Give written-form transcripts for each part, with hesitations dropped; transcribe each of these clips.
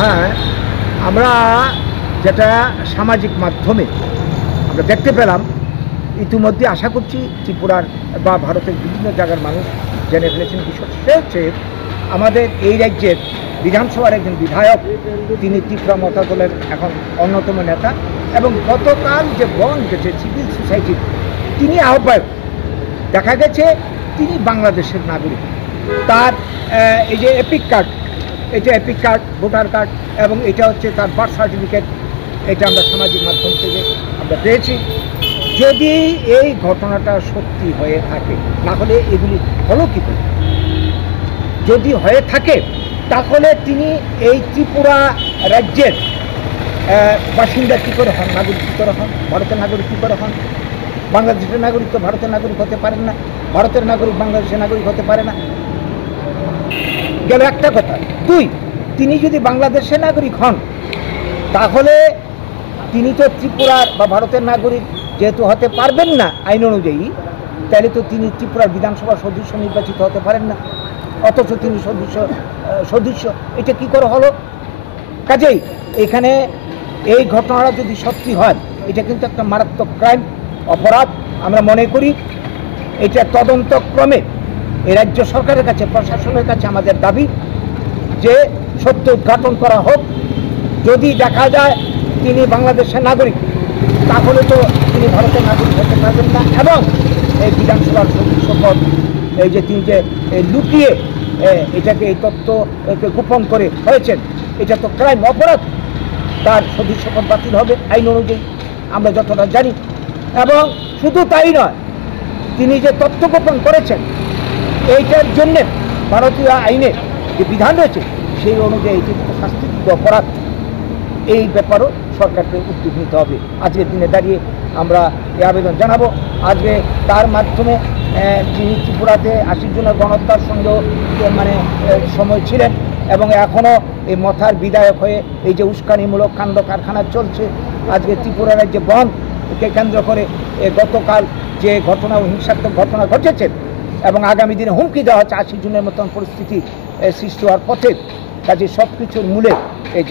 হ্যাঁ, আমরা যেটা সামাজিক মাধ্যমে আমরা দেখতে পেলাম, ইতিমধ্যে আশা করছি ত্রিপুরার বা ভারতের বিভিন্ন জায়গার মানুষ জেনে ফেলেছেন বিষয়টা হচ্ছে আমাদের এই রাজ্যের বিধানসভার একজন বিধায়ক, তিনি ত্রিপুরা মতা দলের এখন অন্যতম নেতা, এবং গতকাল যে বন্ধ গেছে সিভিল সোসাইটির তিনি আহ্বায়ক, দেখা গেছে তিনি বাংলাদেশের নাগরিক। তার এই যে এপিক কার্ড, এটা এপিক কার্ড, ভোটার কার্ড, এবং এটা হচ্ছে তার বার্থ সার্টিফিকেট, এটা আমরা সামাজিক মাধ্যম থেকে আমরা পেয়েছি। যদি এই ঘটনাটা সত্যি হয়ে থাকে, না হলে এগুলি হলো কী করে? যদি হয়ে থাকে তাহলে তিনি এই ত্রিপুরা রাজ্যের বাসিন্দা কী করে হন, নাগরিক কী করে হন, ভারতের নাগরিক কী করে হন? বাংলাদেশের নাগরিক তো ভারতের নাগরিক হতে পারেন না, ভারতের নাগরিক বাংলাদেশের নাগরিক হতে পারে না। গেল একটা কথা। দুই, তিনি যদি বাংলাদেশের নাগরিক হন তাহলে তিনি তো ত্রিপুরার বা ভারতের নাগরিক যেহেতু হতে পারবেন না আইন অনুযায়ী, তাহলে তো তিনি ত্রিপুরার বিধানসভার সদস্য নির্বাচিত হতে পারেন না, অথচ তিনি সদস্য। এটা কি করে হলো? কাজেই এখানে এই ঘটনাটা যদি সত্যি হয়, এটা কিন্তু একটা মারাত্মক ক্রাইম, অপরাধ। আমরা মনে করি এটা তদন্তক্রমে এই রাজ্য সরকারের কাছে, প্রশাসনের কাছে আমাদের দাবি যে সত্য উদ্ঘাটন করা হোক। যদি দেখা যায় তিনি বাংলাদেশের নাগরিক, তাহলে তো তিনি ভারতের নাগরিক হতে পারবেন না, এবং এই বিধানসভার সদস্য পদ, এই যে তিনি যে লুকিয়ে এটাকে এই তথ্যকে গোপন করে হয়েছেন, এটা তো ক্রাইম, অপরাধ। তার সদস্যপদ বাতিল হবে আইন অনুযায়ী, আমরা যতটা জানি। এবং শুধু তাই নয়, তিনি যে তথ্য গোপন করেছেন এইটার জন্যে ভারতীয় আইনে যে বিধান রয়েছে সেই অনুযায়ী এটি শাস্তিযোগ্য অপরাধ। এই ব্যাপারও সরকারকে উদ্যোগ নিতে হবে। আজকের দিনে দাঁড়িয়ে আমরা এই আবেদন জানাবো। আজকে তার মাধ্যমে যিনি ত্রিপুরাতে 80 জনের গণহত্যার সঙ্গেও সময় ছিলেন, এবং এখনও এই মথার বিধায়ক হয়ে এই যে উস্কানিমূলক কাণ্ড কারখানা চলছে, আজকে ত্রিপুরা রাজ্যে বনকে কেন্দ্র করে গতকাল যে ঘটনা, হিংসাত্মক ঘটনা ঘটেছে, এবং আগামী দিনে হুমকি দেওয়া হচ্ছে 80 জনের মতন পরিস্থিতি সৃষ্টি হওয়ার পথে। কাজে সব কিছুর মূলে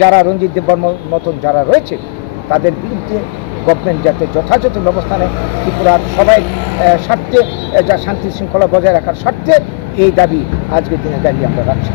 যারা রঞ্জিত দেববর্মার মতন যারা রয়েছে তাদের বিরুদ্ধে গভর্নমেন্ট যাতে যথাযথ ব্যবস্থা নেয়, ত্রিপুরার সবাই স্বার্থে, যা শান্তি শৃঙ্খলা বজায় রাখার স্বার্থে এই দাবি আজকের দিনে দাঁড়িয়ে আমরা রাখছি।